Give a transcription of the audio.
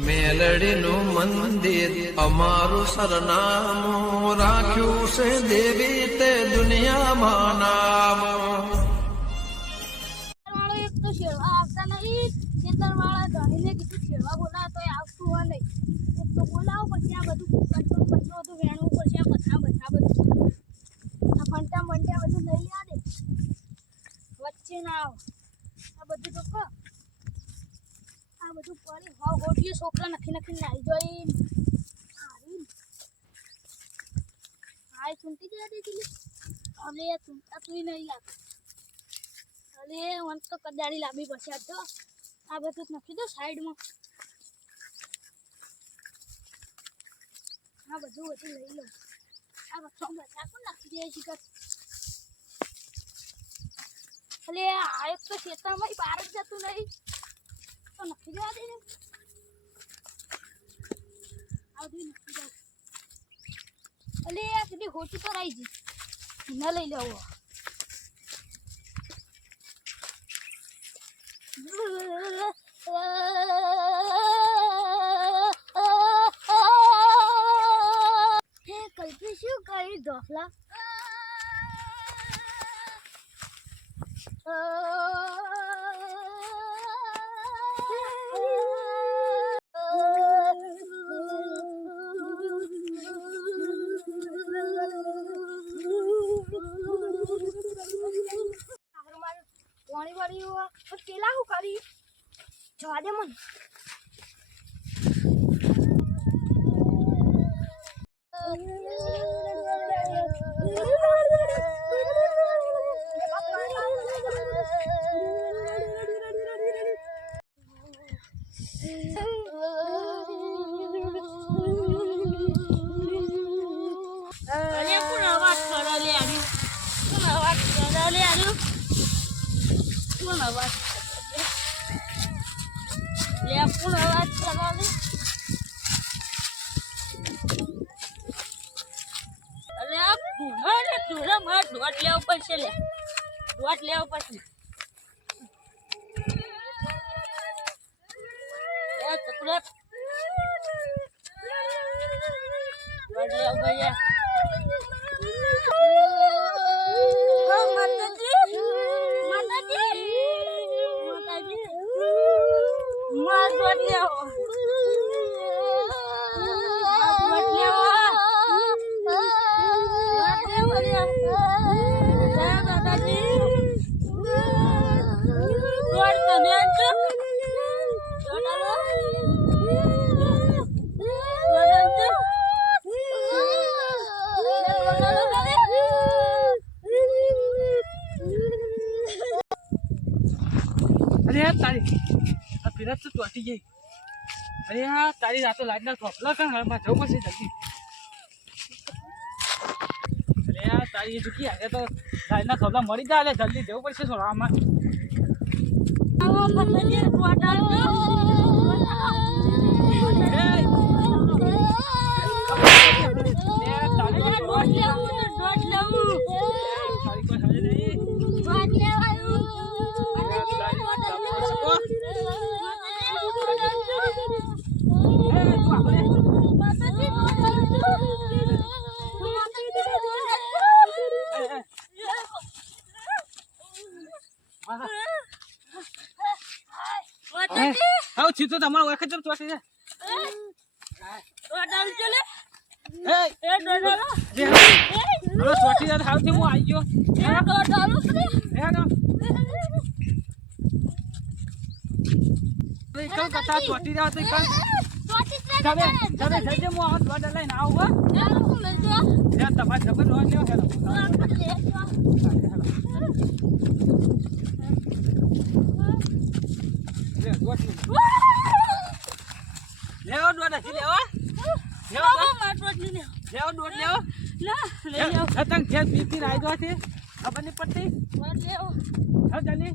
મેલડીનું મંદિર અમારું સરનામું રાખ્યું છે દેવી તે દુનિયામાં નામ. એક તો શેરવા આવતા નહીં, ખેતરવાળા ધણીને કીધું શેરવા બોલાવો તો આવતું હોય નહીં. એક તો બોલાવો પછી આ બધું કચરો બધું વેણવું પડશે. આ બધા બધું આ ફંટા મંટ્યા બધું લઈ આવે વચ્ચે ના આવો. આ બધું તો આ બધું પડી હાવ હોટીએ છોકરા નખી નાઈ જોઈ હાય સુનતી જ હતી હવે સુનતા તું નહીં લાગ. અરે વન તો કદાડી લાંબી પડશે. આ તો આ બધું નાખી દો સાઈડમાં. આ બધું લઈ લો. આ બધું બધા પણ નાખી દે શીખર. અરે આ એક તો ખેતરમાં બહાર જ જતું નહીં તો નાખી દેવા દે ને. આ બધું નાખી દો. અરે આ સીધી હોટી પર આવી ગઈ. ના લઈ લેવો. કલ્પી શું કરી ધોફલા? પાણી વાળી પેલા શું કરી જવા દે મને. તારી રાતો લાઈટ ના થોપલા કાં હાલમાં જવું પડશે જલ્દી. અરે તારી ચૂકી આજે તો લાઈટ ના થોપલા મળી જાય જલ્દી જવું પડશે સોળામાં. તો તમારો વખત જમ ચોટી છે. ચોટી જાય હાવથી હું આવી ગયો. ચોટી જાવ તો જજે હું આવું દોડ લઈને આવું. તમારે જબર લો ખબર નહીં પડતી. જલ્દી